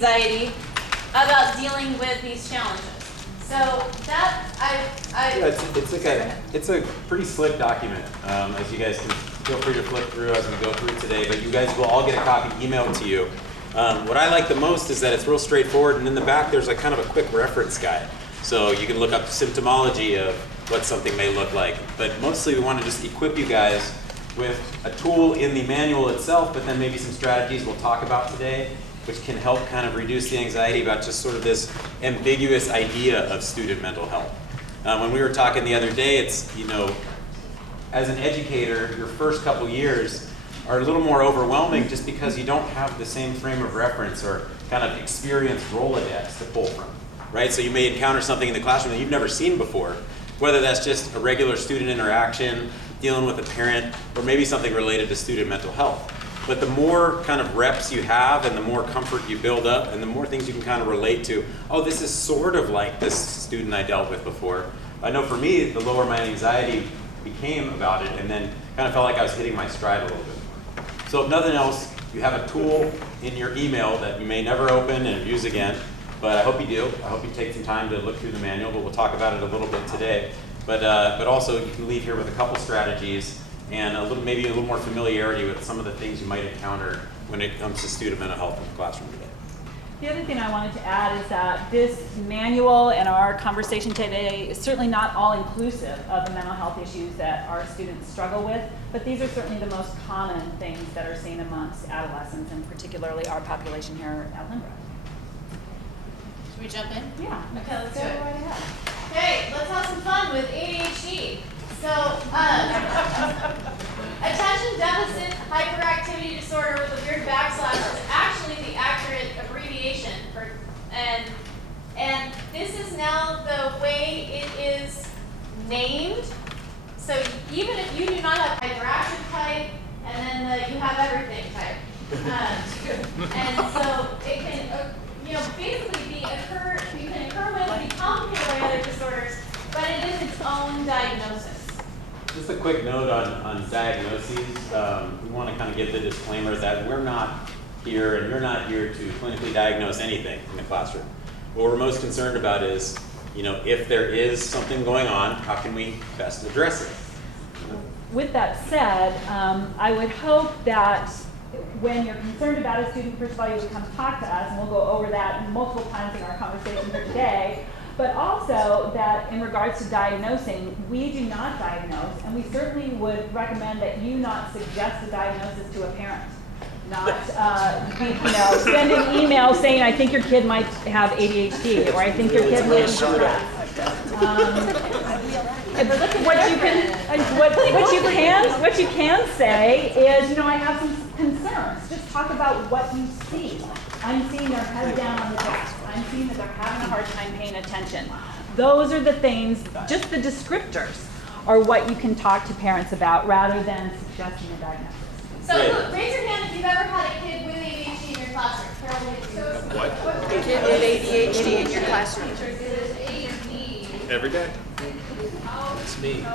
anxiety about dealing with these challenges. So that it's a pretty slick document. As you guys can feel free to flip through as we go through today, but you guys will all get a copy emailed to you. What I like the most is that it's real straightforward, and in the back there's like kind of a quick reference guide. So you can look up symptomology of what something may look like. But mostly we want to just equip you guys with a tool in the manual itself, but then maybe some strategies we'll talk about today, which can help kind of reduce the anxiety about just sort of this ambiguous idea of student mental health. When we were talking the other day, it's, you know, as an educator, your first couple years are a little more overwhelming just because you don't have the same frame of reference or kind of experienced Rolodex to pull from, right? So you may encounter something in the classroom that you've never seen before, whether that's just a regular student interaction, dealing with a parent, or maybe something related to student mental health. But the more kind of reps you have and the more comfort you build up and the more things you can kind of relate to, oh, this is sort of like this student I dealt with before. I know for me, the lower my anxiety became about it and then kind of felt like I was hitting my stride a little bit more. So if nothing else, you have a tool in your email that you may never open and use again, but I hope you do. I hope you take some time to look through the manual, but we'll talk about it a little bit today. But also you can leave here with a couple strategies and maybe a little more familiarity with some of the things you might encounter when it comes to student mental health in the classroom today. The other thing I wanted to add is that this manual and our conversation today is certainly not all inclusive of the mental health issues that our students struggle with, but these are certainly the most common things that are seen amongst adolescents and particularly our population here at Lindbrook. Should we jump in? Yeah. Okay, let's do Go it. right ahead. Okay, let's have some fun with ADHD. So, attention deficit hyperactivity disorder with a weird backslash is actually the accurate abbreviation for, and this is now the way it is named. So even if you do not have hyperactive type, and then you have everything type, and so it can, basically you can occur with, be complicated by other disorders, but it is its own diagnosis. Just a quick note on diagnoses. We want to kind of give the disclaimer that we're not here and you're not here to clinically diagnose anything in the classroom. What we're most concerned about is, if there is something going on, how can we best address it? With that said, I would hope that when you're concerned about a student, first of all, you would come talk to us, and we'll go over that multiple times in our conversation for today. But also that in regards to diagnosing, we do not diagnose, and we certainly would recommend that you not suggest a diagnosis to a parent. Not send an email saying, I think your kid might have ADHD, or I think your kid might be stressed. What you can say is, I have some concerns. Just talk about what you see. I'm seeing their head down on the desk. I'm seeing that they're having a hard time paying attention. Those are the things, just the descriptors are what you can talk to parents about rather than suggesting a diagnosis. So raise your hand if you've ever had a kid with ADHD in your classroom. What? A kid with ADHD in your classroom. Every day. It's me.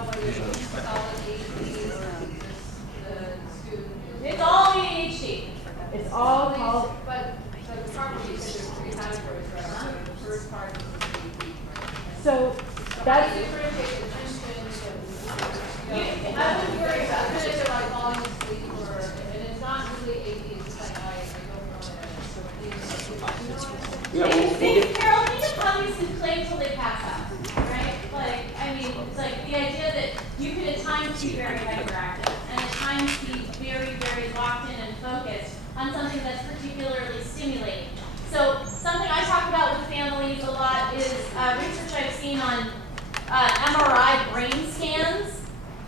It's all ADHD. It's all called. But the property is there's three categories, right? So the first part is the ADHD. So How that's. do you differentiate attention and I wouldn't worry about it. attention like falling asleep and it's not really ADHD, it's like I go from it. Carol, think of how these can play till they pass out, right? It's like the idea that you can at times be very hyperactive and at times be very, very locked in and focused on something that's particularly stimulating. So something I talk about with families a lot is research I've seen on MRI brain scans,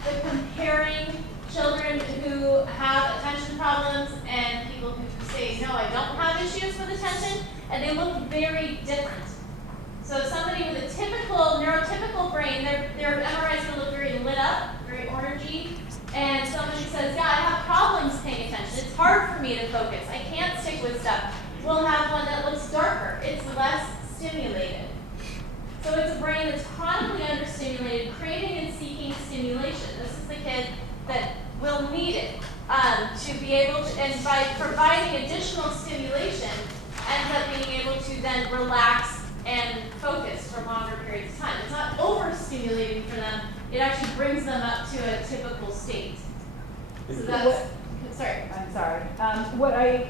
the comparing children who have attention problems and people who say, no, I don't have issues with attention, and they look very different. So somebody with a typical, neurotypical brain, their MRI is going to look very lit up, very orangey, and somebody says, yeah, I have problems paying attention. It's hard for me to focus. I can't stick with stuff. We'll have one that looks darker. It's less stimulated. So it's a brain that's chronically understimulated, craving and seeking stimulation. This is the kid that will need it to be able to, and by providing additional stimulation ends up being able to then relax and focus for longer periods of time. It's not overstimulating for them, it actually brings them up to a typical state. So that's, sorry. I'm sorry.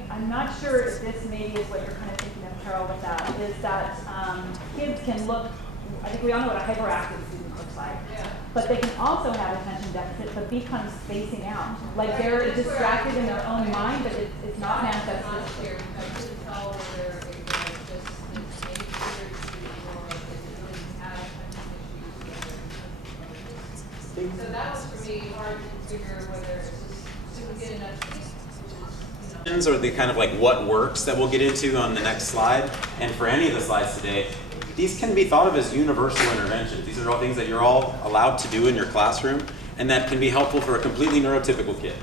I'm not sure if this maybe is what you're kind of thinking of, Carol, with that, is that kids can look, I think we all know what a hyperactive student looks like. Yeah. But they can also have attention deficit, but be kind of spacing out. Like they're That's where distracted in their own mind, but it's not Not manifested. clear. I couldn't tell whether it was just maybe considered student or if they really had attention issues. So that was for me hard to figure whether it's just didn't get enough sleep, which is, Or the kind of like what works that we'll get into on the next slide. And for any of the slides today, these can be thought of as universal interventions. These are all things that you're all allowed to do in your classroom and that can be helpful for a completely neurotypical kid,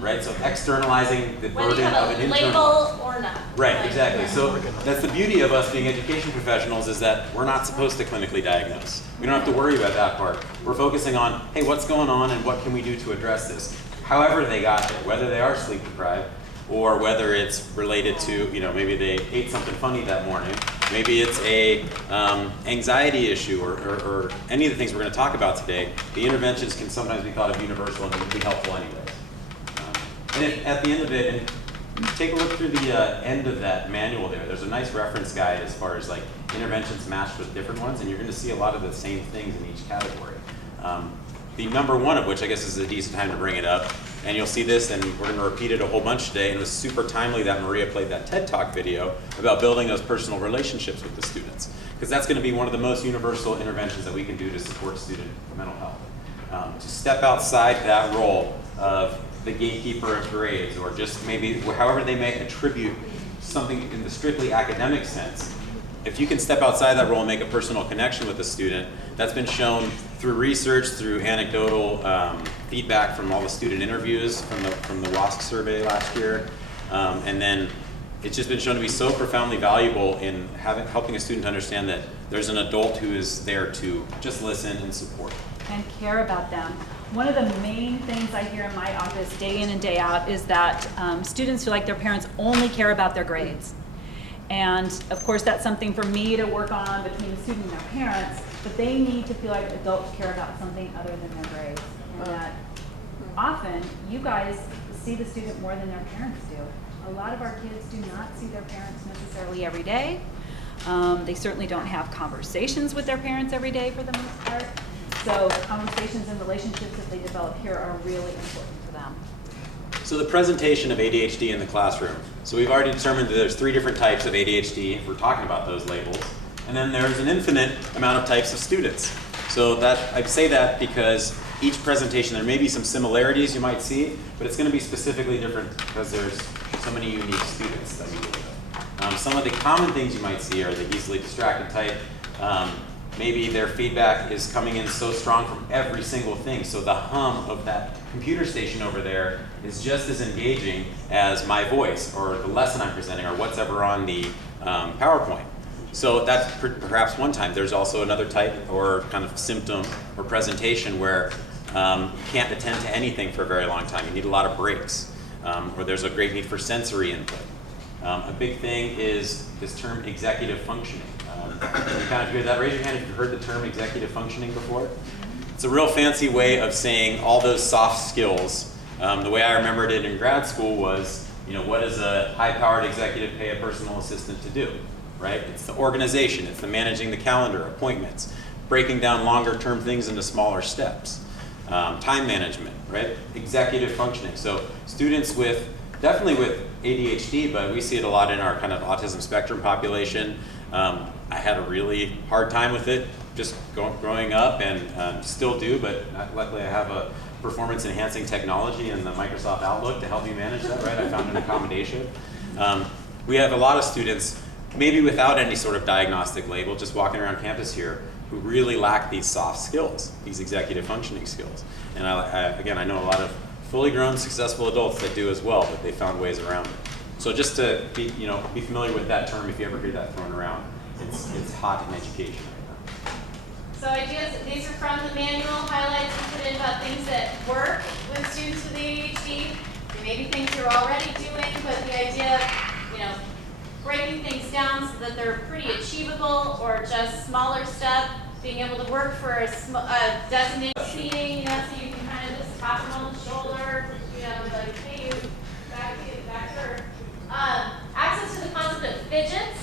right? So externalizing the Whether you burden of have an a internal. label or not. Right, Like, exactly. yeah. So that's the beauty of us being education professionals is that we're not supposed to clinically diagnose. We don't have to worry about that part. We're focusing on, hey, what's going on and what can we do to address this? However they got there, whether they are sleep deprived or whether it's related to, maybe they ate something funny that morning. Maybe it's a anxiety issue or any of the things we're going to talk about today. The interventions can sometimes be thought of universal and can be helpful anyways. And if, at the end of it, and take a look through the end of that manual there. There's a nice reference guide as far as like interventions matched with different ones, and you're going to see a lot of the same things in each category. The number one of which I guess is a decent time to bring it up, and you'll see this, and we're going to repeat it a whole bunch today, and it was super timely that Maria played that TED Talk video about building those personal relationships with the students, because that's going to be one of the most universal interventions that we can do to support student mental health. To step outside that role of the gatekeeper of grades, or just maybe however they may attribute something in the strictly academic sense. If you can step outside that role and make a personal connection with the student, that's been shown through research, through anecdotal feedback from all the student interviews from the WASC survey last year, and then it's just been shown to be so profoundly valuable in helping a student understand that there's an adult who is there to just listen and support. And care about them. One of the main things I hear in my office day in and day out is that students feel like their parents only care about their grades. And of course that's something for me to work on between the student and their parents, but they need to feel like adults care about something other than their grades. And that often you guys see the student more than their parents do. A lot of our kids do not see their parents necessarily every day. They certainly don't have conversations with their parents every day for the most part. So conversations and relationships that they develop here are really important for them. So the presentation of ADHD in the classroom. So we've already determined that there's 3 different types of ADHD, if we're talking about those labels. And then there's an infinite amount of types of students. So that I say that because each presentation, there may be some similarities you might see, but it's going to be specifically different because there's so many unique students that we deal with. Some of the common things you might see are the easily distracted type. Maybe their feedback is coming in so strong from every single thing. So the hum of that computer station over there is just as engaging as my voice or the lesson I'm presenting or what's ever on the PowerPoint. So that's perhaps one time. There's also another type or kind of symptom or presentation where you can't attend to anything for a very long time. You need a lot of breaks, or there's a great need for sensory input. A big thing is this term executive functioning. You kind of hear that? Raise your hand if you've heard the term executive functioning before. It's a real fancy way of saying all those soft skills. The way I remembered it in grad school was, what does a high-powered executive pay a personal assistant to do, right? It's the organization, it's the managing the calendar, appointments, breaking down longer-term things into smaller steps, time management, right? Executive functioning. So students definitely with ADHD, but we see it a lot in our kind of autism spectrum population. I had a really hard time with it just growing up and still do, but luckily I have a performance enhancing technology in the Microsoft Outlook to help me manage that, right? I found an accommodation. We have a lot of students, maybe without any sort of diagnostic label, just walking around campus here, who really lack these soft skills, these executive functioning skills. And again, I know a lot of fully grown, successful adults that do as well, but they found ways around it. So just to be familiar with that term, if you ever hear that thrown around, it's hot in education right now. So ideas, these are from the manual, highlights we put in about things that work with students with ADHD. There may be things you're already doing, but the idea, breaking things down so that they're pretty achievable or just smaller step, being able to work for a designated seating, you know, so you can kind of just tap them on the shoulder, you know, like, hey, you back here. Access to the concept of fidgets.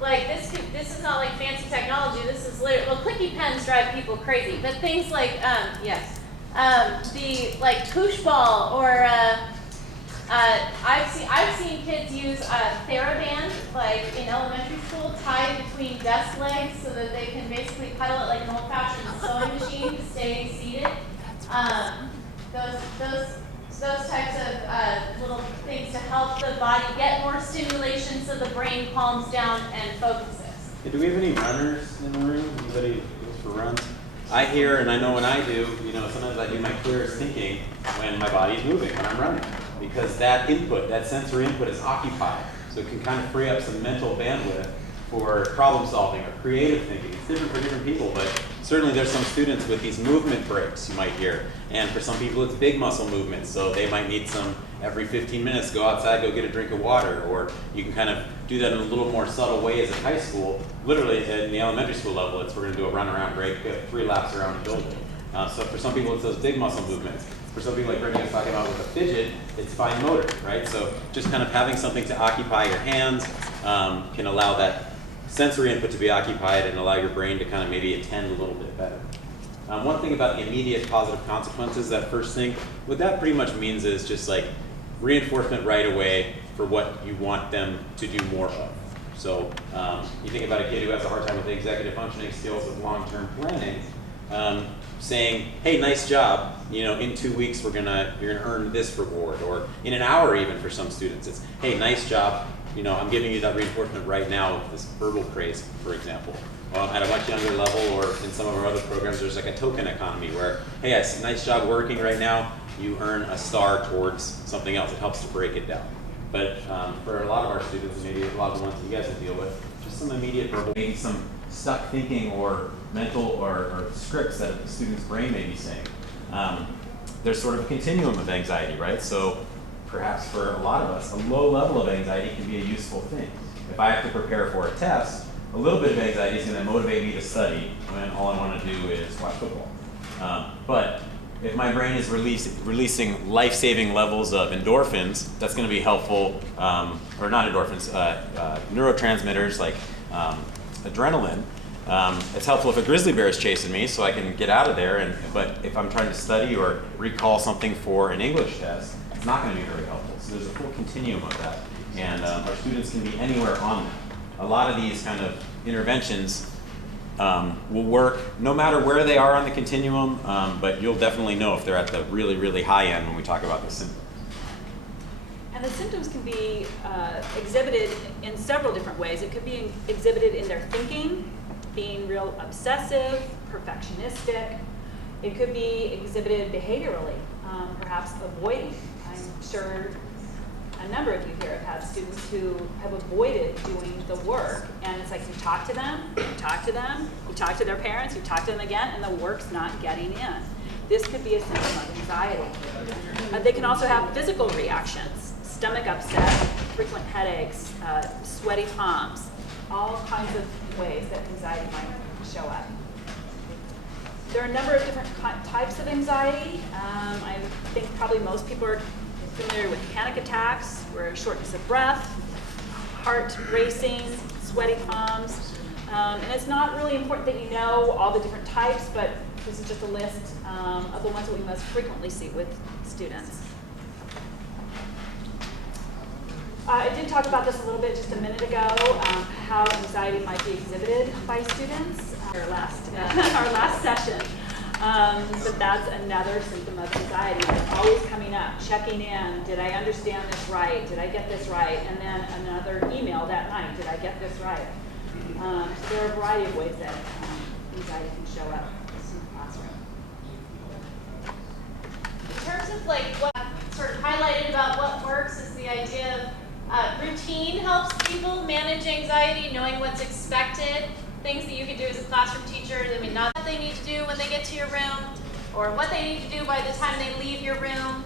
Like this is not like fancy technology. This is literally, well, clicky pens drive people crazy, but things like the like push ball or I've seen kids use a TheraBand like in elementary school tied between desk legs so that they can basically pedal it like an old-fashioned sewing machine to stay seated. Those types of little things to help the body get more stimulation so the brain calms down and focuses. Hey, do we have any runners in the room? Anybody goes for runs? I hear, and I know when I do, you know, sometimes I do my clearest thinking when my body's moving, when I'm running. Because that input, that sensory input is occupied. So it can kind of free up some mental bandwidth for problem solving or creative thinking. It's different for different people, but certainly there's some students with these movement breaks you might hear. And for some people it's big muscle movements, so they might need some every 15 minutes, go outside, go get a drink of water, or you can kind of do that in a little more subtle way as in high school. Literally in the elementary school level, we're going to do a run around break, 3 laps around the building. So for some people it's those big muscle movements. For some people like Brittany was talking about with a fidget, it's fine motor, right? So just kind of having something to occupy your hands can allow that sensory input to be occupied and allow your brain to kind of maybe attend a little bit better. One thing about the immediate positive consequences, that first thing, what that pretty much means is just like reinforcement right away for what you want them to do more of. So you think about a kid who has a hard time with the executive functioning skills of long-term planning, saying, hey, nice job, you know, in 2 weeks you're gonna earn this reward, or in an hour even for some students, it's, hey, nice job, you know, I'm giving you that reinforcement right now with this verbal praise, for example. Well, at a much younger level, or in some of our other programs, there's like a token economy where, hey, nice job working right now, you earn a star towards something else. It helps to break it down. But for a lot of our students, maybe a lot of the ones that you guys will deal with, just some immediate verbal, maybe some stuck thinking or mental or scripts that the student's brain may be saying. There's sort of a continuum of anxiety, right? So perhaps for a lot of us, a low level of anxiety can be a useful thing. If I have to prepare for a test, a little bit of anxiety is going to motivate me to study when all I want to do is watch football. But if my brain is releasing life-saving levels of endorphins, that's going to be helpful, or not endorphins, neurotransmitters like adrenaline. It's helpful if a grizzly bear is chasing me so I can get out of there, but if I'm trying to study or recall something for an English test, it's not going to be very helpful. So there's a full continuum of that, and our students can be anywhere on that. A lot of these kind of interventions will work no matter where they are on the continuum, but you'll definitely know if they're at the really, really high end when we talk about the symptoms. And the symptoms can be exhibited in several different ways. It could be exhibited in their thinking, being real obsessive, perfectionistic. It could be exhibited behaviorally, perhaps avoiding. I'm sure a number of you here have had students who have avoided doing the work, and it's like you talk to them, you talk to them, you talk to their parents, you talk to them again, and the work's not getting in. This could be a symptom of anxiety. They can also have physical reactions, stomach upset, frequent headaches, sweaty palms, all kinds of ways that anxiety might show up. There are a number of different types of anxiety. I think probably most people are familiar with panic attacks, where shortness of breath, heart racing, sweaty palms. And it's not really important that you know all the different types, but this is just a list of the ones that we most frequently see with students. I did talk about this a little bit just a minute ago, how anxiety might be exhibited by students. Our last session. But that's another symptom of anxiety. It's always coming up, checking in. Did I understand this right? Did I get this right? And then another email that night. Did I get this right? So there are a variety of ways that anxiety can show up in the classroom. In terms of like what sort of highlighted about what works is the idea of routine helps people manage anxiety, knowing what's expected. Things that you can do as a classroom teacher. I mean, not what they need to do when they get to your room, or what they need to do by the time they leave your room.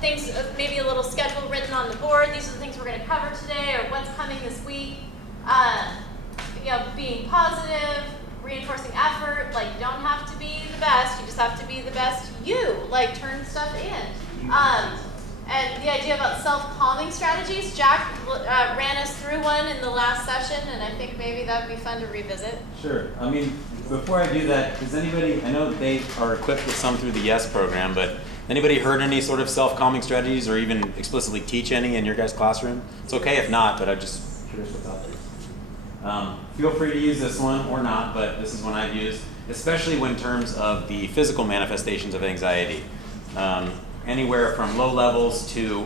things, maybe a little schedule written on the board. These are the things we're going to cover today, or what's coming this week. You know, being positive, reinforcing effort. Like, you don't have to be the best. You just have to be the best you. Like, turn stuff in. And the idea about self-calming strategies, Jack ran us through one in the last session, and I think maybe that would be fun to revisit. Sure. I mean, before I do that, does anybody, I know that they are equipped with some through the YES program, but anybody heard any sort of self-calming strategies or even explicitly teach any in your guys' classroom? It's okay if not, but I'm just curious what's out there. Feel free to use this one or not, but this is one I've used, especially when terms of the physical manifestations of anxiety. Anywhere from low levels to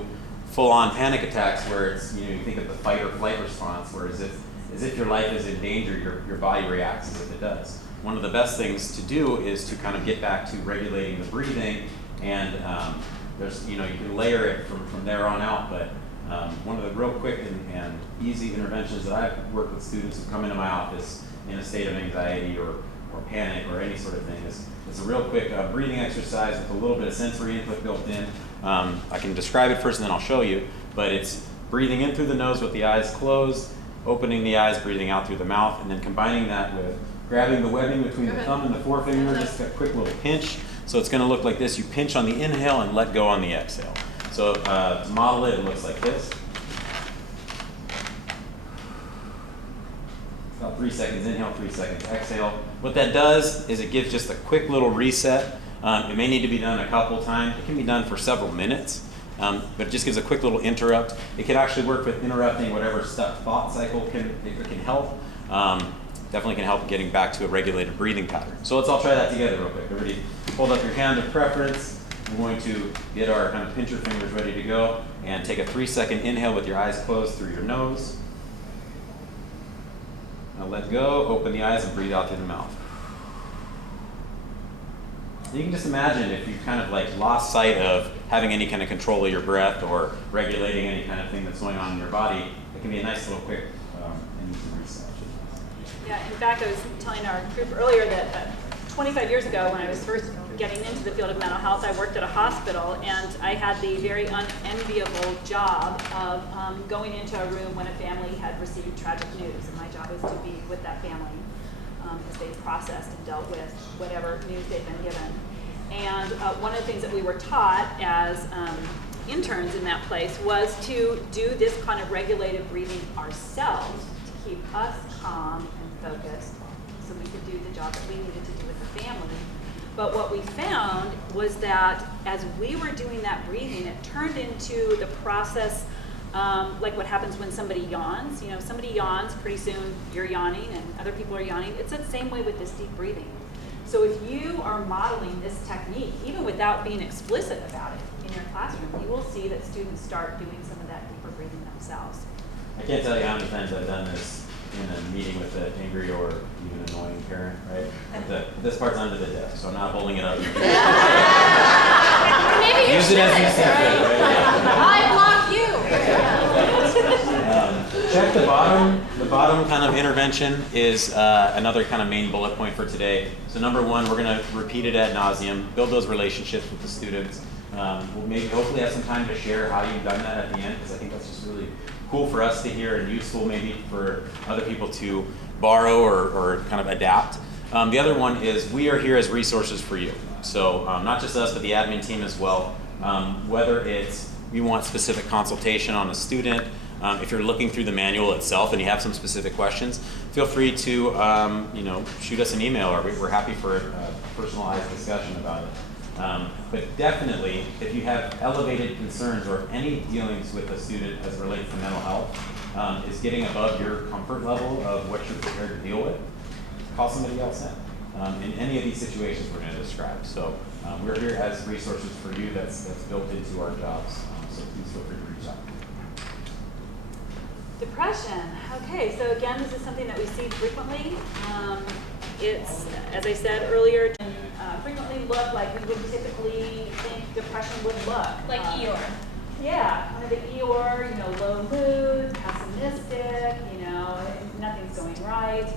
full-on panic attacks where it's, you know, you think of the fight or flight response, where as if your life is in danger, your body reacts as if it does. One of the best things to do is to kind of get back to regulating the breathing, and there's, you know, you can layer it from there on out, but one of the real quick and easy interventions that I've worked with students who come into my office in a state of anxiety or panic or any sort of thing is it's a real quick breathing exercise with a little bit of sensory input built in. I can describe it first and then I'll show you, but it's breathing in through the nose with the eyes closed, opening the eyes, breathing out through the mouth, and then combining that with grabbing the webbing between the thumb and the forefinger, just a quick little pinch. So it's going to look like this. You pinch on the inhale and let go on the exhale. So to model it, it looks like this. About 3 seconds inhale, 3 seconds exhale. What that does is it gives just a quick little reset. It may need to be done a couple times. It can be done for several minutes, but it just gives a quick little interrupt. It can actually work with interrupting whatever stuck thought cycle can help. Definitely can help getting back to a regulated breathing pattern. So let's all try that together real quick. Everybody hold up your hand of preference. We're going to get our kind of pincher fingers ready to go and take a 3-second inhale with your eyes closed through your nose. Now let go, open the eyes and breathe out through the mouth. You can just imagine if you kind of like lost sight of having any kind of control of your breath or regulating any kind of thing that's going on in your body, it can be a nice little quick and easy reset. Yeah, in fact, I was telling our group earlier that 25 years ago, when I was first getting into the field of mental health, I worked at a hospital, and I had the very unenviable job of going into a room when a family had received tragic news, and my job was to be with that family as they processed and dealt with whatever news they'd been given. And one of the things that we were taught as interns in that place was to do this kind of regulated breathing ourselves to keep us calm and focused so we could do the job that we needed to do with the family. But what we found was that as we were doing that breathing, it turned into the process like what happens when somebody yawns. You know, somebody yawns, pretty soon you're yawning and other people are yawning. It's the same way with this deep breathing. So if you are modeling this technique, even without being explicit about it in your classroom, you will see that students start doing some of that deeper breathing themselves. I can't tell you how many times I've done this in a meeting with an angry or even annoying parent, right? This part's under the desk, so I'm not holding it up. Maybe you Use should. it as you see fit, right? I block you. Check the bottom. The bottom kind of intervention is another kind of main bullet point for today. So number one, we're going to repeat it ad nauseum, build those relationships with the students. We'll maybe hopefully have some time to share how you've done that at the end, because I think that's just really cool for us to hear and useful maybe for other people to borrow or kind of adapt. The other one is we are here as resources for you. So not just us, but the admin team as well. Whether it's you want specific consultation on a student, if you're looking through the manual itself and you have some specific questions, feel free to shoot us an email, or we're happy for a personalized discussion about it. But definitely, if you have elevated concerns or any dealings with a student as it relates to mental health, is getting above your comfort level of what you're prepared to deal with, call somebody else in any of these situations we're going to describe. So we're here as resources for you. That's built into our jobs. So please feel free to reach out. Depression. Okay, so again, this is something that we see frequently. It's, as I said earlier, frequently look like we would typically think depression would look. Like Eeyore. Yeah, kind of the Eeyore, low mood, pessimistic, nothing's going right.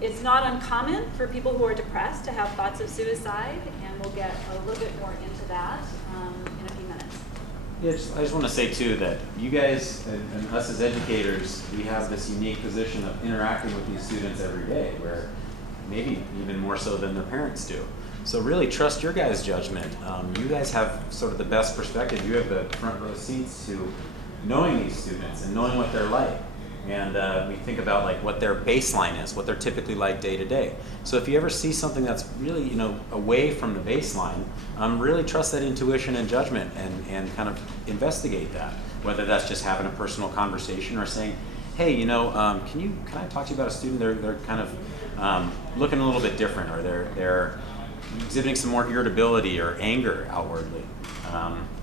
It's not uncommon for people who are depressed to have thoughts of suicide, and we'll get a little bit more into that in a few minutes. Yeah, I just want to say too that you guys and us as educators, we have this unique position of interacting with these students every day, where maybe even more so than their parents do. So really trust your guys' judgment. You guys have sort of the best perspective. You have the front row seats to knowing these students and knowing what they're like. And we think about like what their baseline is, what they're typically like day to day. So if you ever see something that's really, you know, away from the baseline, really trust that intuition and judgment and kind of investigate that. Whether that's just having a personal conversation or saying, hey, you know, can I talk to you about a student? They're kind of looking a little bit different, or they're exhibiting some more irritability or anger outwardly.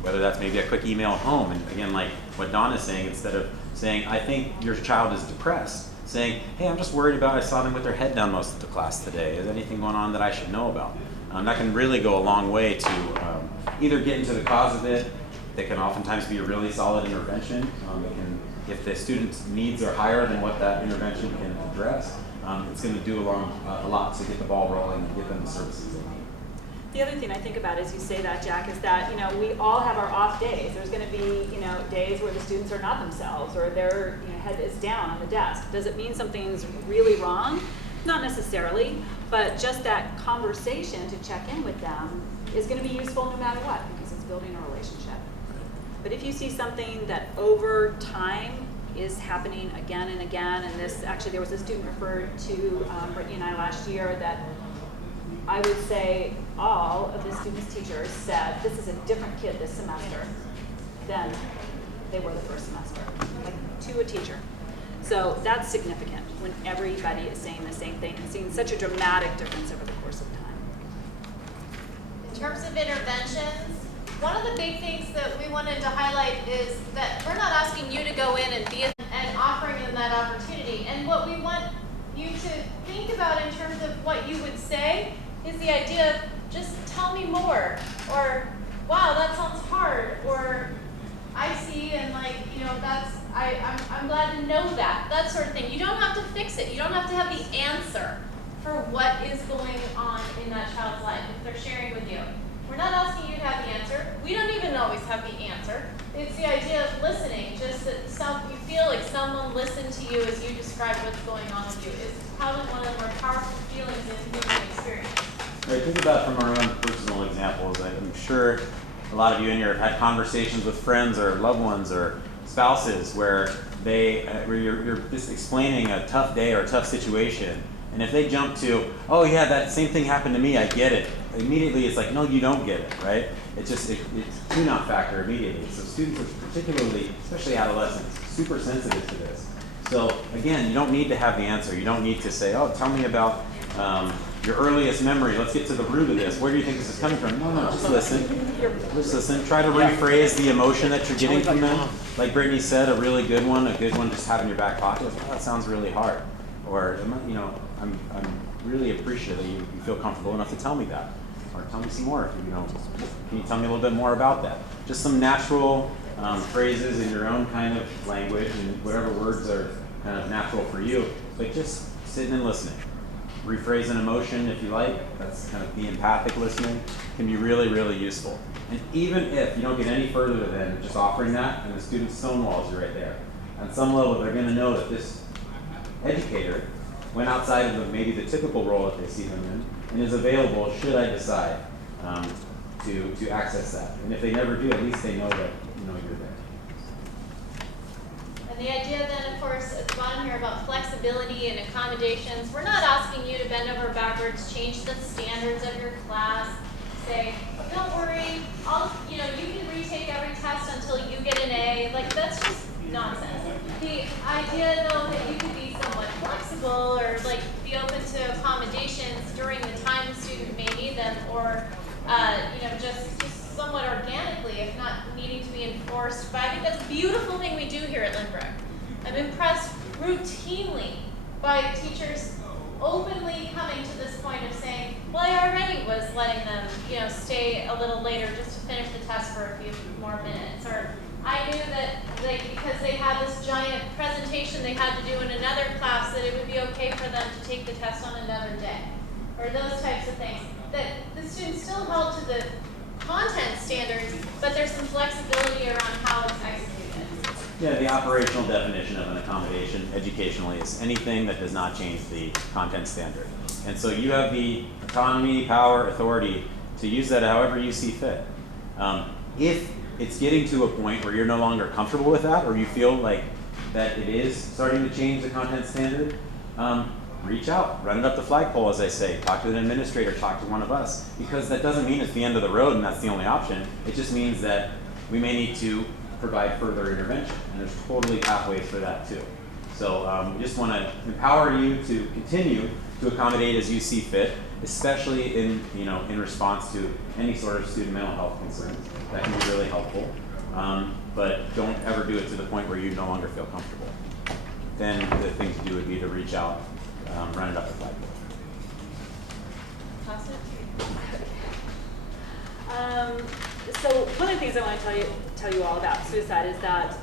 Whether that's maybe a quick email home, and again, like what Dawn is saying, instead of saying, I think your child is depressed, saying, hey, I'm just worried about, I saw them with their head down most of the class today. Is there anything going on that I should know about? That can really go a long way to either get into the cause of it. That can oftentimes be a really solid intervention. If the student's needs are higher than what that intervention can address, it's going to do a lot to get the ball rolling and get them the services they need. The other thing I think about as you say that, Jack, is that, you know, we all have our off days. There's going to be, you know, days where the students are not themselves, or their, you know, head is down on the desk. Does it mean something's really wrong? Not necessarily, but just that conversation to check in with them is going to be useful no matter what, because it's building a relationship. But if you see something that over time is happening again and again, and this, actually there was a student referred to Brittany and I last year that I would say all of the students' teachers said, this is a different kid this semester than they were the first semester, like to a teacher. So that's significant when everybody is saying the same thing and seeing such a dramatic difference over the course of time. In terms of interventions, one of the big things that we wanted to highlight is that we're not asking you to go in and offering them that opportunity. And what we want you to think about in terms of what you would say is the idea of just tell me more, or wow, that sounds hard, or I see, and like, you know, I'm glad to know that sort of thing. You don't have to fix it. You don't have to have the answer for what is going on in that child's life if they're sharing with you. We're not asking you to have the answer. We don't even always have the answer. It's the idea of listening, just that you feel like someone listened to you as you described what's going on with you. It's probably one of the more powerful feelings in human experience. Right, think about from our own personal examples. I'm sure a lot of you in here have had conversations with friends or loved ones or spouses where you're just explaining a tough day or a tough situation, and if they jump to, oh yeah, that same thing happened to me, I get it. Immediately it's like, no, you don't get it, right? It's tune-out factor immediately. So students are particularly, especially adolescents, super sensitive to this. So again, you don't need to have the answer. You don't need to say, oh, tell me about your earliest memory. Let's get to the root of this. Where do you think this is coming from? No, just listen. Just listen. Try to rephrase the emotion that you're getting from them. Like Brittany said, a really good one just have in your back pocket. Oh, that sounds really hard. Or, you know, I'm really appreciative that you feel comfortable enough to tell me that. Or tell me some more. You know, can you tell me a little bit more about that? Just some natural phrases in your own kind of language and whatever words are kind of natural for you. But just sitting and listening. Rephrase an emotion if you like. That's kind of the empathic listening. Can be really, really useful. And even if you don't get any further than just offering that, and the student's stonewalls you right there, on some level they're going to know that this educator went outside of maybe the typical role that they see them in and is available should I decide to access that. And if they never do, at least they know that you're there. And the idea then, of course, at the bottom here about flexibility and accommodations, we're not asking you to bend over backwards, change the standards of your class, say, oh, don't worry, you can retake every test until you get an A. Like, that's just nonsense. The idea, though, that you can be somewhat flexible or like be open to accommodations during the time the student may need them, or just somewhat organically, if not needing to be enforced. But I think that's a beautiful thing we do here at Lindbrook. I'm impressed routinely by teachers openly coming to this point of saying, well, I already was letting them, stay a little later just to finish the test for a few more minutes, or I knew that because they had this giant presentation they had to do in another class, that it would be okay for them to take the test on another day, or those types of things. That the student's still held to the content standards, but there's some flexibility around how it's executed. Yeah, the operational definition of an accommodation educationally is anything that does not change the content standard. And so you have the autonomy, power, authority to use that however you see fit. If it's getting to a point where you're no longer comfortable with that, or you feel like that it is starting to change the content standard, reach out, run it up the flagpole, as I say, talk to an administrator, talk to one of us, because that doesn't mean it's the end of the road and that's the only option. It just means that we may need to provide further intervention, and there's totally pathways for that too. So we just want to empower you to continue to accommodate as you see fit, especially in response to any sort of student mental health concerns. That can be really helpful, but don't ever do it to the point where you no longer feel comfortable. Then the thing to do would be to reach out, run it up the flagpole. So one of the things I want to tell you all about suicide is that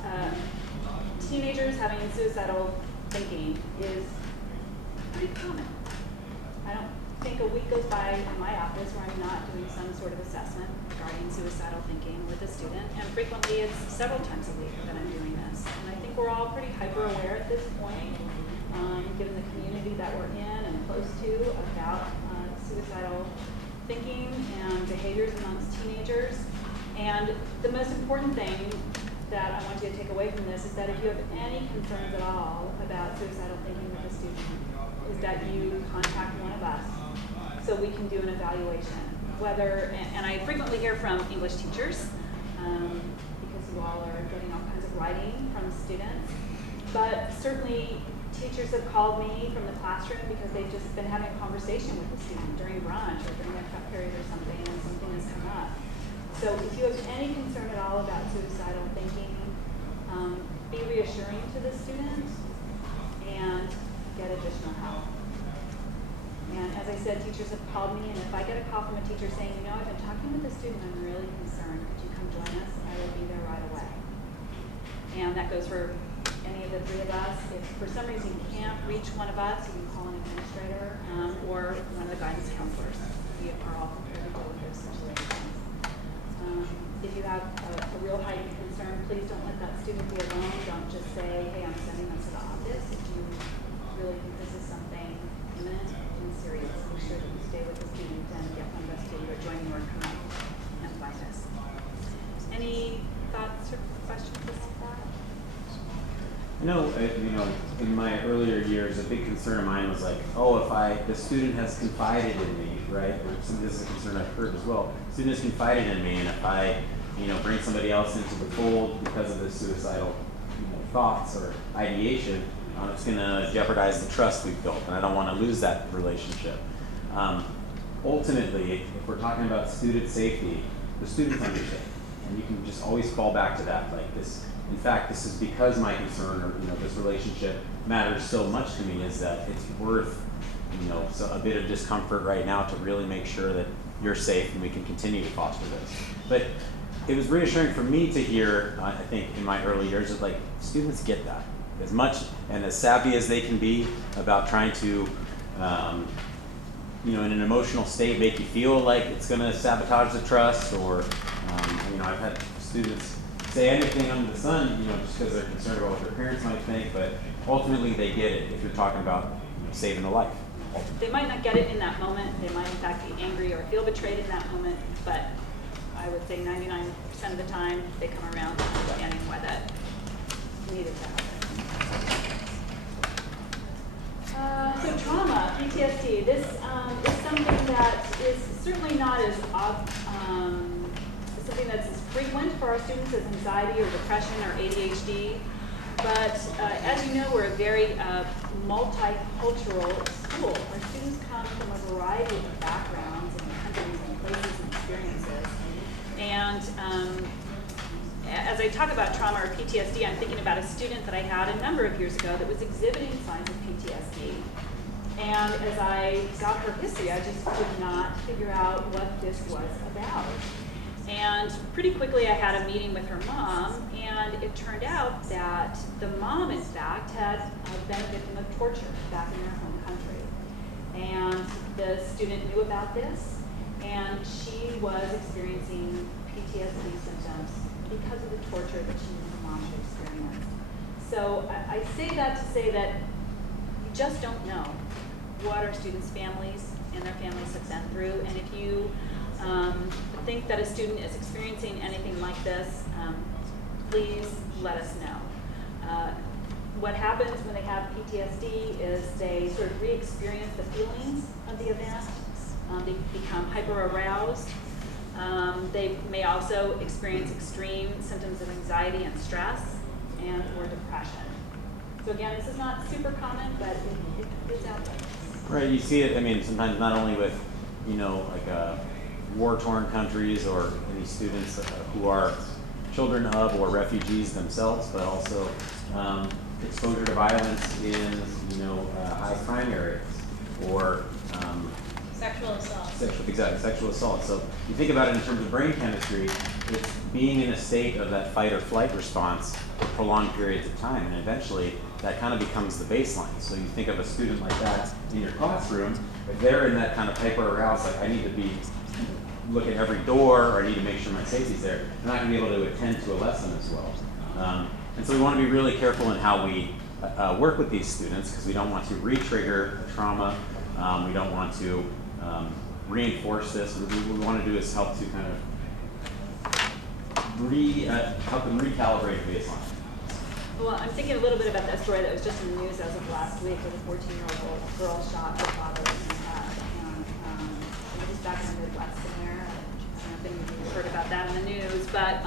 teenagers having suicidal thinking is pretty common. I don't think a week goes by in my office where I'm not doing some sort of assessment regarding suicidal thinking with a student, and frequently it's several times a week that I'm doing this. And I think we're all pretty hyper aware at this point, given the community that we're in and close to, about suicidal thinking and behaviors amongst teenagers. And the most important thing that I want you to take away from this is that if you have any concerns at all about suicidal thinking with a student, is that you contact one of us so we can do an evaluation. And I frequently hear from English teachers, because you all are getting all kinds of writing from students, but certainly teachers have called me from the classroom because they've just been having a conversation with the student during brunch or during a prep period or something, and something has come up. So if you have any concern at all about suicidal thinking, be reassuring to the student and get additional help. And as I said, teachers have called me, and if I get a call from a teacher saying, I've been talking with the student, I'm really concerned, could you come join us? I will be there right away. And that goes for any of the three of us. If for some reason you can't reach one of us, you can call an administrator or one of the guidance counselors. We are all prepared to deal with those situations. If you have a real heightened concern, please don't let that student be alone. Don't just say, hey, I'm sending them to the office. If you really think this is something imminent and serious, make sure that you stay with the student and get one of us to either join you or come out and find us. Any thoughts or questions about that? In my earlier years, a big concern of mine was like, if the student has confided in me, right? Or this is a concern I've heard as well. Student has confided in me, and if I, bring somebody else into the fold because of the suicidal, thoughts or ideation, it's going to jeopardize the trust we've built, and I don't want to lose that relationship. Ultimately, if we're talking about student safety, the students understand, and you can just always fall back to that, like this. In fact, this is because my concern, or this relationship matters so much to me, is that it's worth, so a bit of discomfort right now to really make sure that you're safe and we can continue to foster this. But it was reassuring for me to hear, I think, in my early years, that like students get that as much and as savvy as they can be about trying to, in an emotional state, make you feel like it's going to sabotage the trust, or, I've had students say anything under the sun, just because they're concerned about what their parents might think, but ultimately they get it if you're talking about saving a life. They might not get it in that moment. They might in fact be angry or feel betrayed in that moment, but I would say 99% of the time they come around to understanding why that needed to happen. So trauma, PTSD, this is something that is certainly not as something that's as frequent for our students as anxiety or depression or ADHD. But as you know, we're a very multicultural school. Our students come from a variety of backgrounds and countries and places and experiences. And as I talk about trauma or PTSD, I'm thinking about a student that I had a number of years ago that was exhibiting signs of PTSD. And as I got her history, I just could not figure out what this was about. And pretty quickly I had a meeting with her mom, and it turned out that the mom, in fact, had been a victim of torture back in their home country. And the student knew about this, and she was experiencing PTSD symptoms because of the torture that she knew her mom had experienced. So I say that to say that you just don't know what our students' families and their families have been through. And if you think that a student is experiencing anything like this, please let us know. What happens when they have PTSD is they sort of re-experience the feelings of the event. They become hyper-aroused. They may also experience extreme symptoms of anxiety and stress and or depression. So again, this is not super common, but it is out there. Right, you see it, I mean, sometimes not only with, war-torn countries or any students who are children of or refugees themselves, but also exposure to violence in, high crime areas or Sexual assault. Sexual assault. So you think about it in terms of brain chemistry, it's being in a state of that fight or flight response for prolonged periods of time, and eventually that kind of becomes the baseline. So you think of a student like that in your classroom, if they're in that kind of hyper-aroused, like I need to be look at every door, or I need to make sure my safety's there, they're not going to be able to attend to a lesson as well. And so we want to be really careful in how we work with these students, because we don't want to re-trigger a trauma. We don't want to reinforce this. What we want to do is help to kind of help them recalibrate the baseline. Well, I'm thinking a little bit about that story that was just in the news as of last week, where the 14-year-old girl shot her father in the head. And it was back in the Midwest somewhere. I don't know if any of you have heard about that in the news, but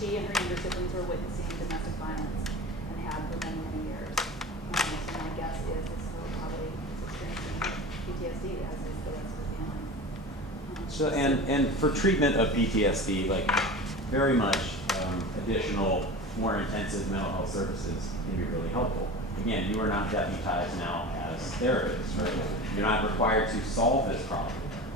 she and her younger siblings were witnessing domestic violence and have for many, many years. And my guess is this girl probably experiencing PTSD as is the rest of the family. So and for treatment of PTSD, like very much additional, more intensive mental health services can be really helpful. Again, you are not deputized now as therapists, right? You're not required to solve this problem.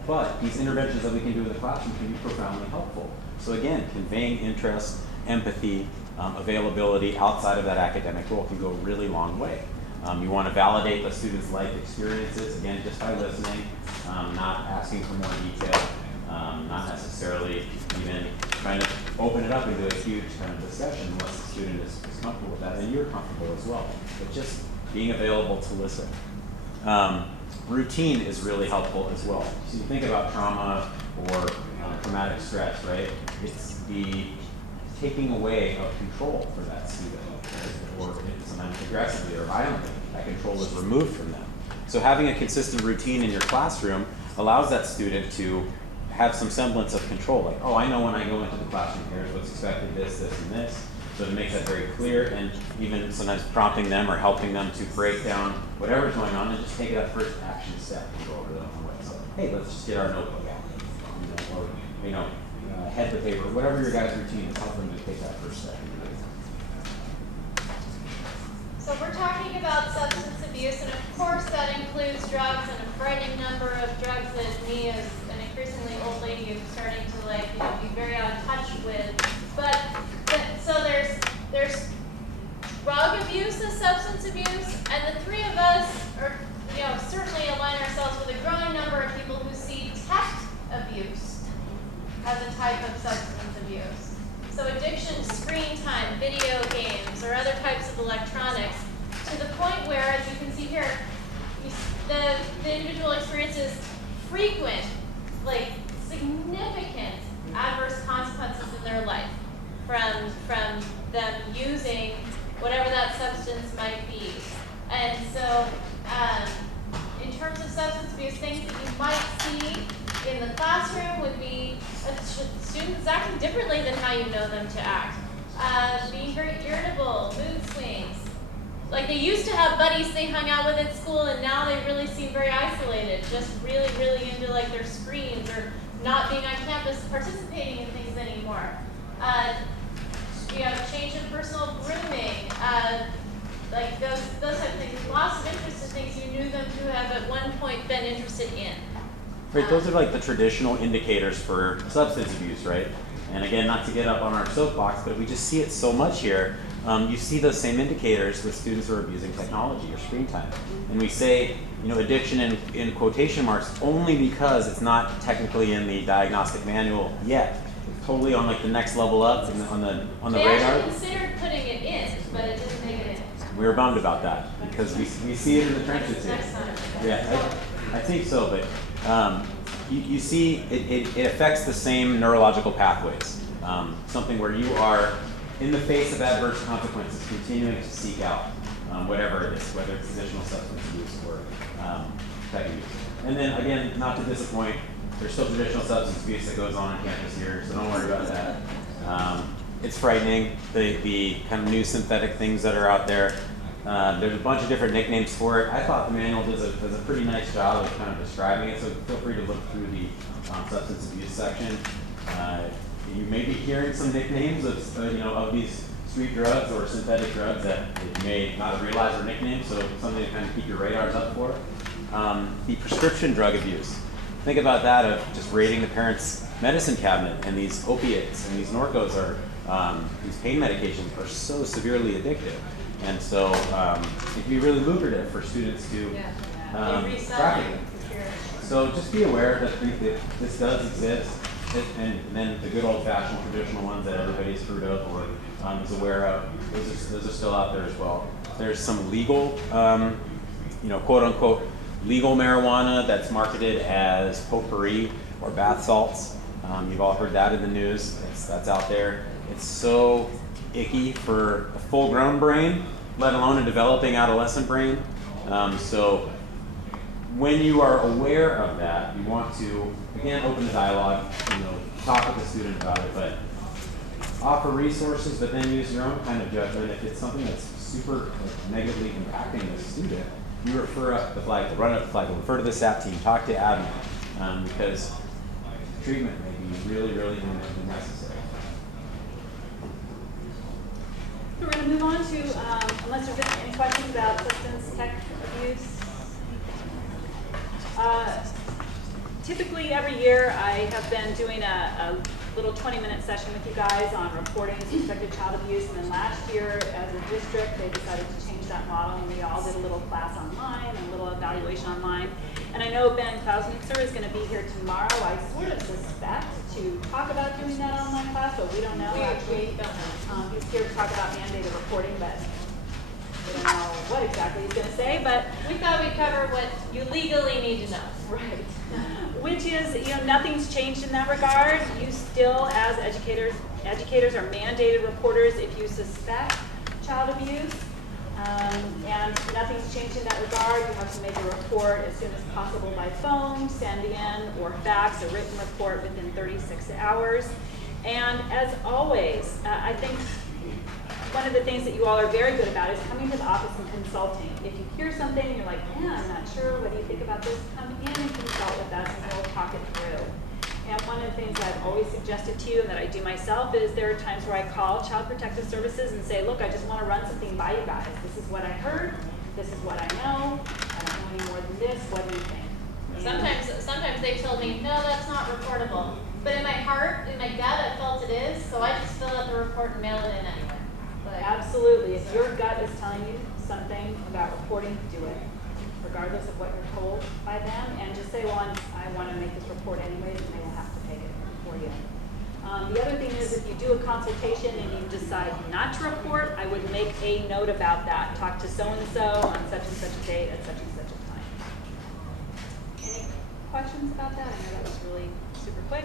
But these interventions that we can do in the classroom can be profoundly helpful. So again, conveying interest, empathy, availability outside of that academic role can go a really long way. You want to validate the student's life experiences, again, just by listening, not asking for more detail, not necessarily even trying to open it up into a huge kind of discussion unless the student is comfortable with that, and you're comfortable as well. But just being available to listen. Routine is really helpful as well. So you think about trauma or traumatic stress, right? It's the taking away of control for that student, right? Or sometimes aggressively or violently, that control is removed from them. So having a consistent routine in your classroom allows that student to have some semblance of control, like, oh, I know when I go into the classroom, here's what's expected, this, and this. So to make that very clear, and even sometimes prompting them or helping them to break down whatever's going on and just take that first action step and go over the way. So, hey, let's just get our notebook out, or head the paper, whatever your guys' routine is, help them to take that first step. So we're talking about substance abuse, and of course that includes drugs, and a frightening number of drugs that me as an increasingly old lady is starting to be very out of touch with. But so there's drug abuse as substance abuse, and the three of us are certainly align ourselves with a growing number of people who see tech abuse as a type of substance abuse. So addiction to screen time, video games, or other types of electronics, to the point where, as you can see here, the individual experiences frequent, significant adverse consequences in their life from them using whatever that substance might be. And so, in terms of substance abuse, things that you might see in the classroom would be students acting differently than how you know them to act. Being very irritable, mood swings. Like they used to have buddies they hung out with at school, and now they really seem very isolated, just really, really into their screens, or not being on campus participating in things anymore. Change of personal grooming, those type of things. Loss of interest in things you knew them to have at one point been interested in. Right, those are like the traditional indicators for substance abuse, right? And again, not to get up on our soapbox, but we just see it so much here. You see those same indicators with students who are abusing technology or screen time. And we say, addiction in quotation marks only because it's not technically in the diagnostic manual yet. It's totally on like the next level up and on the They radar. actually considered putting it in, but it didn't make it in. We were bummed about that because we see it in the trenches here. Next time. Yeah, I think so, but you see it affects the same neurological pathways. Something where you are, in the face of adverse consequences, continuing to seek out whatever it is, whether it's additional substance abuse or tech abuse. And then again, not to disappoint, there's still traditional substance abuse that goes on campus here, so don't worry about that. It's frightening, the kind of new synthetic things that are out there. There's a bunch of different nicknames for it. I thought the manual does a pretty nice job of kind of describing it, so feel free to look through the substance abuse section. You may be hearing some nicknames of these street drugs or synthetic drugs that you may not have realized are nicknames, so something to kind of keep your radars up for. The prescription drug abuse. Think about that, of just raiding the parents' medicine cabinet, and these opiates and these Norcos are, these pain medications are so severely addictive. And so it can be really lucrative for students to traffic them. So just be aware that this does exist, and then the good old-fashioned traditional ones that everybody's heard of or is aware of, those are still out there as well. There's some legal, quote-unquote, legal marijuana that's marketed as potpourri or bath salts. You've all heard that in the news. That's out there. It's so icky for a full-grown brain, let alone a developing adolescent brain. So when you are aware of that, you want to, again, open the dialogue, talk with the student about it, but offer resources, but then use your own kind of judgment. If it's something that's super negatively impacting the student, you refer up the flag, run up the flag, refer to the SAP team, talk to admin, because treatment may be really, really necessary. We're going to move on to, unless there's any questions about substance tech abuse. Typically every year I have been doing a little 20-minute session with you guys on reporting suspected child abuse, and then last year as a district they decided to change that model, and we all did a little class online and a little evaluation online. And I know Ben Klausnitzer is going to be here tomorrow. I sort of suspect to talk about doing that online class, but we don't know. We don't know. He's here to talk about mandated reporting, but we don't know what exactly he's going to say. But We thought we'd cover what you legally need to know. right, which is, nothing's changed in that regard. You still, as educators are mandated reporters if you suspect child abuse. And nothing's changed in that regard. You have to make a report as soon as possible by phone, send in, or fax a written report within 36 hours. And as always, I think one of the things that you all are very good about is coming to the office and consulting. If you hear something and you're like, yeah, I'm not sure, what do you think about this? Come in and consult with us and we'll talk it through. And one of the things I've always suggested to you and that I do myself is there are times where I call Child Protective Services and say, look, I just want to run something by you guys. This is what I heard. This is what I know. I don't know any more than this. What do you think? Sometimes they told me, no, that's not reportable. But in my heart, in my gut, I felt it is, so I just fill out the report and mail it in anyway. Absolutely. If your gut is telling you something about reporting, do it, regardless of what you're told by them. And just say, well, I want to make this report anyways, and they will have to take it for you. The other thing is, if you do a consultation and you decide not to report, I would make a note about that. Talk to so-and-so on such and such a date at such and such a time. Any questions about that? I know that was really super quick.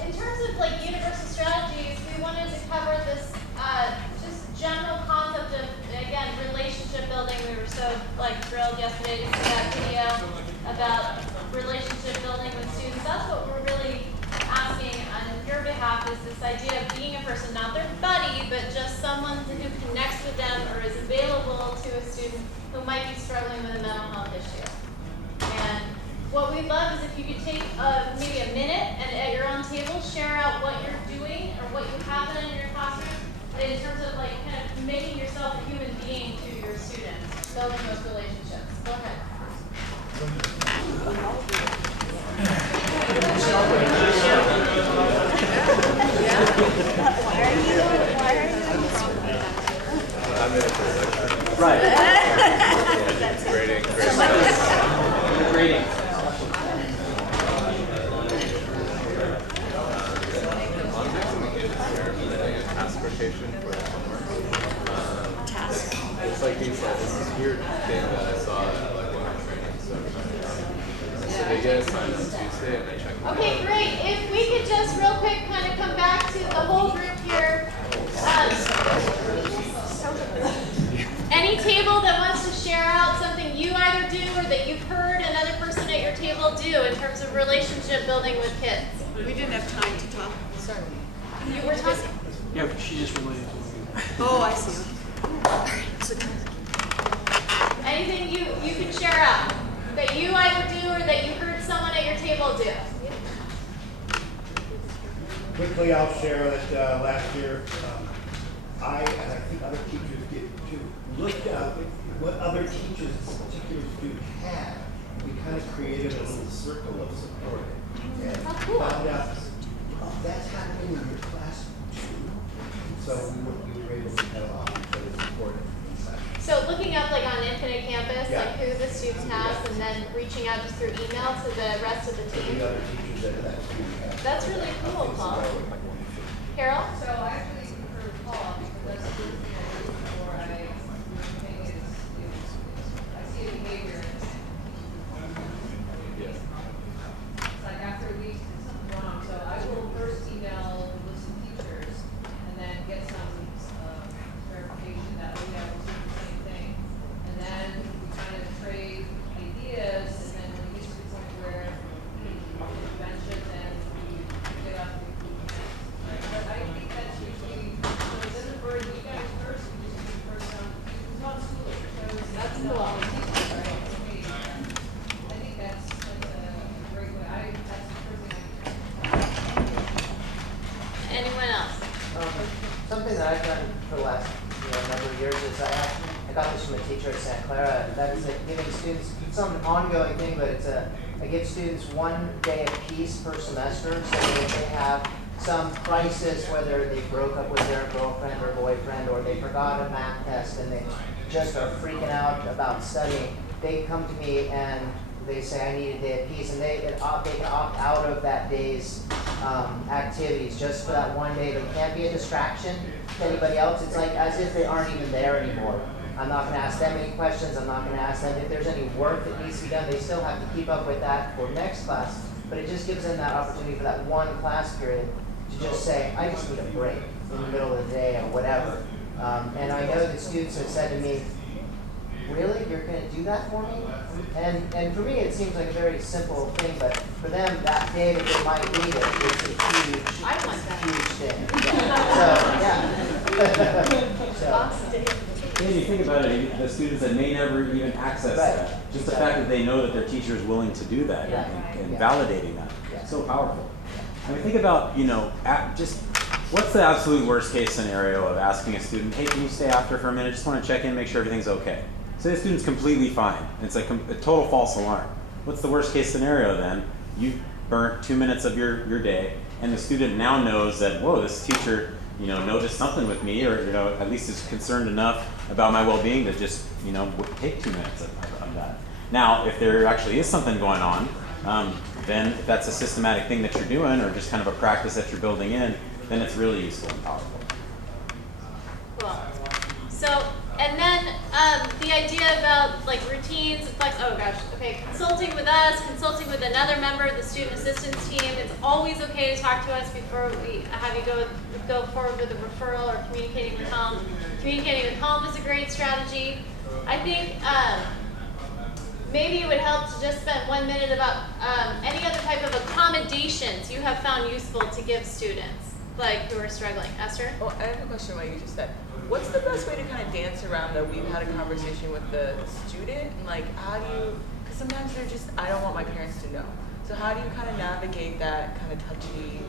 In terms of universal strategies, we wanted to cover this just general concept of, again, relationship building. We were so thrilled yesterday to see that video about relationship building with students. That's what we're really asking on your behalf, is this idea of being a person, not their buddy, but just someone who connects with them or is available to a student who might be struggling with a mental health issue. And what we'd love is if you could take maybe a minute and at your own table share out what you're doing or what you have done in your classroom in terms of kind of making yourself a human being to your students, building those relationships. Go ahead. I'm in it for the lecture. Right. Grading. Grading. Task rotation for homework. It's like these, this is weird thing that I saw at like one of my trainings. So they get assigned on Tuesday and they check them. Okay, great. If we could just real quick kind of come back to the whole group here. Any table that wants to share out something you either do or that you've heard another person at your table do in terms of relationship building with kids. We didn't have time to talk. Sorry. You were talking. Yeah, but she just related to me. Oh, I see. Anything you can share out that you either do or that you heard someone at your table do. Quickly, I'll share that last year, I, and I think other teachers did too, looked up what other teachers this particular student had. We kind of created a little circle of support and found out, oh, that's happening in your class too. So we were able to kind of offer each other support inside. So looking up like on Infinite Campus, Yeah. like who the student has, and then reaching out just through email to the rest of the team. The other teachers that student had. That's really cool, Paul. Carol? So I actually heard Paul, because that's the thing I do before I think is I see a behavior and it's like after a week, something's wrong. So I will first email the list of teachers and then get some verification that we have the same thing. And then we kind of trade ideas, and then when it gets to the point where we mention and we pick it up, but I think that's usually, so it doesn't burden you guys first, you just do first on, who's on school, so that's the law, teachers, right? I think that's a great way, that's the first thing I Anyone else? Something that I've done for the last number of years is I got this from a teacher at Santa Clara, and that is like giving students, it's not an ongoing thing, but it's I give students 1 day apiece per semester, so that if they have some crisis, whether they broke up with their girlfriend or boyfriend, or they forgot a math test and they just are freaking out about studying, they come to me and they say, I need a day apiece, and they can opt out of that day's activities just for that 1 day. They can't be a distraction to anybody else. It's like as if they aren't even there anymore. I'm not going to ask them any questions. I'm not going to ask them if there's any work that needs to be done. They still have to keep up with that for next class, but it just gives them that opportunity for that one class period to just say, I just need a break in the middle of the day or whatever. And I know that students have said to me, really, you're going to do that for me? And for me, it seems like a very simple thing, but for them, that day that they might need it, it's a I want that. huge thing. Yeah. So, And you think about it, the students that may never even access Right. that, just the fact that they know that their teacher is willing to do that and Yeah. validating that, Yeah. so powerful. I mean, think about, just what's the absolute worst case scenario of asking a student, hey, can you stay after for a minute? Just want to check in, make sure everything's okay. Say the student's completely fine, and it's like a total false alarm. What's the worst case scenario then? You burnt 2 minutes of your day, and the student now knows that, whoa, this teacher, noticed something with me, or, at least is concerned enough about my well-being to just, take 2 minutes of that. Now, if there actually is something going on, then if that's a systematic thing that you're doing, or just kind of a practice that you're building in, then it's really useful and powerful. Cool. So, and then the idea about like routines, consulting with us, consulting with another member of the student assistance team. It's always okay to talk to us before we have you go forward with a referral or communicating with home. Communicating with home is a great strategy. I think maybe it would help to just spend 1 minute about any other type of accommodations you have found useful to give students, like who are struggling. Esther? Well, I have a question what you just said. What's the best way to kind of dance around that we've had a conversation with the student? And like, how do you, because sometimes they're just, I don't want my parents to know. So how do you kind of navigate that kind of touchy?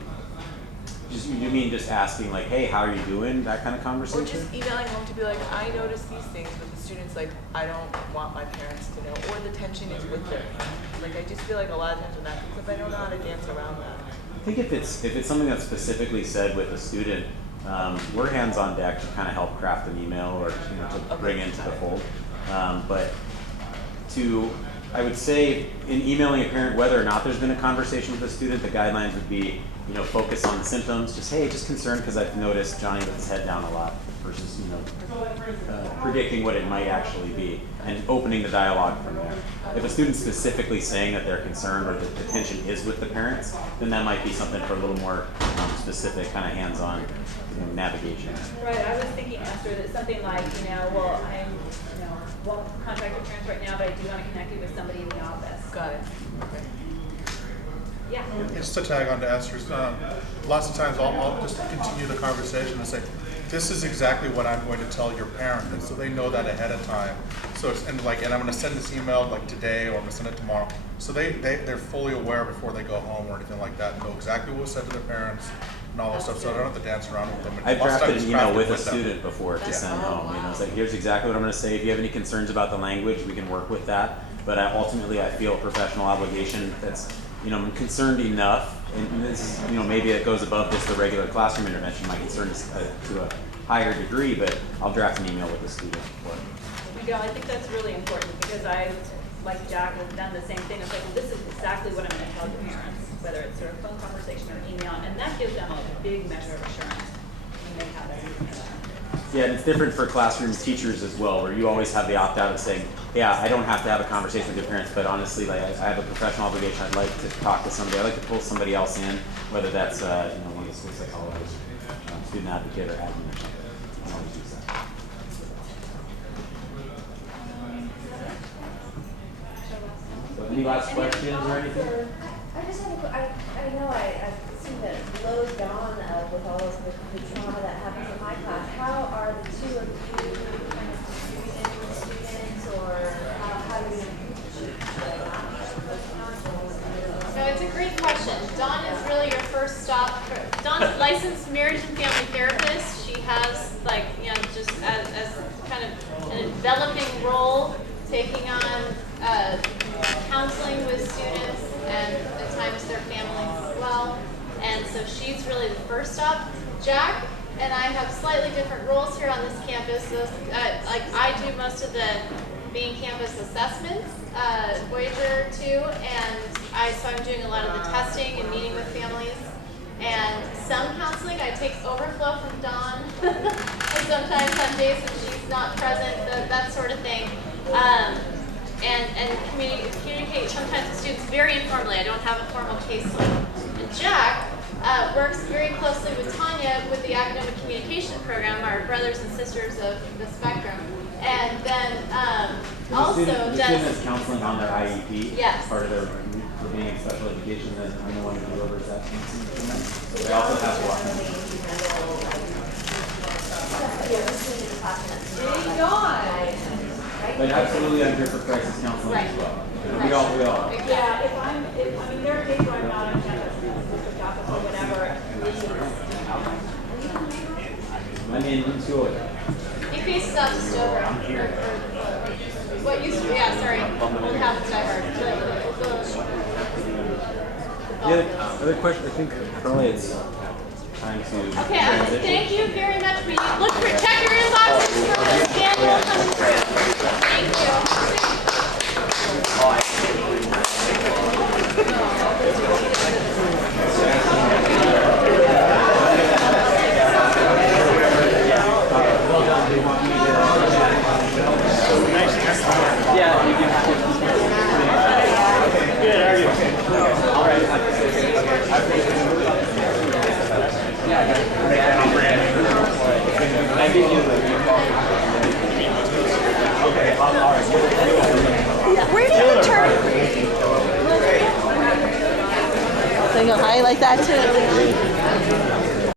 You mean just asking like, hey, how are you doing? That kind of conversation? Or just emailing home to be like, I noticed these things, but the student's like, I don't want my parents to know. Or the tension is with their parents. Like, I just feel like a lot of times when that comes up, I don't know how to dance around that. I think if it's something that's specifically said with a student, we're hands on deck to kind of help craft an email or to bring into the fold. But I would say in emailing a parent, whether or not there's been a conversation with a student, the guidelines would be, focus on the symptoms. Just concerned because I've noticed Johnny with his head down a lot versus, predicting what it might actually be and opening the dialogue from there. If a student's specifically saying that they're concerned or that the tension is with the parents, then that might be something for a little more specific kind of hands-on navigation. Right, I was thinking, Esther, that something like, well, I'm, won't contact your parents right now, but I do want to connect you with somebody in the office. Got it. Okay. Yeah. Just to tag on to Esther's, lots of times I'll just continue the conversation and say, this is exactly what I'm going to tell your parent, and so they know that ahead of time. So it's, and I'm going to send this email like today, or I'm going to send it tomorrow. So they're fully aware before they go home or anything like that, know exactly what was said to their parents and all that stuff, so I don't have to dance around with them. I've drafted an email with a them. student before to send home. It's like, here's exactly what I'm going to say. If you have any concerns about the language, we can work with that. But ultimately, I feel a professional obligation that's, I'm concerned enough, and this is, maybe it goes above just the regular classroom intervention. My concern is to a higher degree, but I'll draft an email with the student. Miguel, I think that's really important because I, like Jack, have done the same thing. It's like, well, this is exactly what I'm going to tell your parents, whether it's through a phone conversation or email, and that gives them a big measure of assurance when they have that. Yeah, and it's different for classroom teachers as well, where you always have the opt-out of saying, yeah, I don't have to have a conversation with your parents, but honestly, like, I have a professional obligation. I'd like to talk to somebody. I'd like to pull somebody else in, whether that's one of the school psychologists, student advocate, or admin or something. I can always use that. So any last questions or anything? I just have I know I've seen that low dawn with all of the trauma that happens in my class. How are the two of you kind of distributed with students, or how do you No, it's a great question. Dawn is really your first stop. Dawn's a licensed marriage and family therapist. She has, just as kind of an enveloping role, taking on counseling with students and at times their families as well. And so she's really the first stop. Jack and I have slightly different roles here on this campus. I do most of the main campus assessments, Voyager 2, and so I'm doing a lot of the testing and meeting with families. And some counseling, I take overflow from Dawn, and sometimes on days when she's not present, that sort of thing. And communicate sometimes with students very informally. I don't have a formal caseload. And Jack works very closely with Tanya with the academic communication program, our brothers and sisters of the spectrum. And then also the does student has counseling on their IEP. Yes. Part of their being in special education, then I'm the one who delivers that counseling. So they also have walking. But absolutely, I'm here for crisis counseling as well. We all. Yeah, there are days where I'm not on campus, district office or whatever. In school. he faces out to Stover. Or what used to be, old habits I heard. Yeah, other question, I think probably it's time to Okay, transition. thank you very much. Check your inboxes for this manual coming through. Thank you. Where do you turn? So you go high like that too.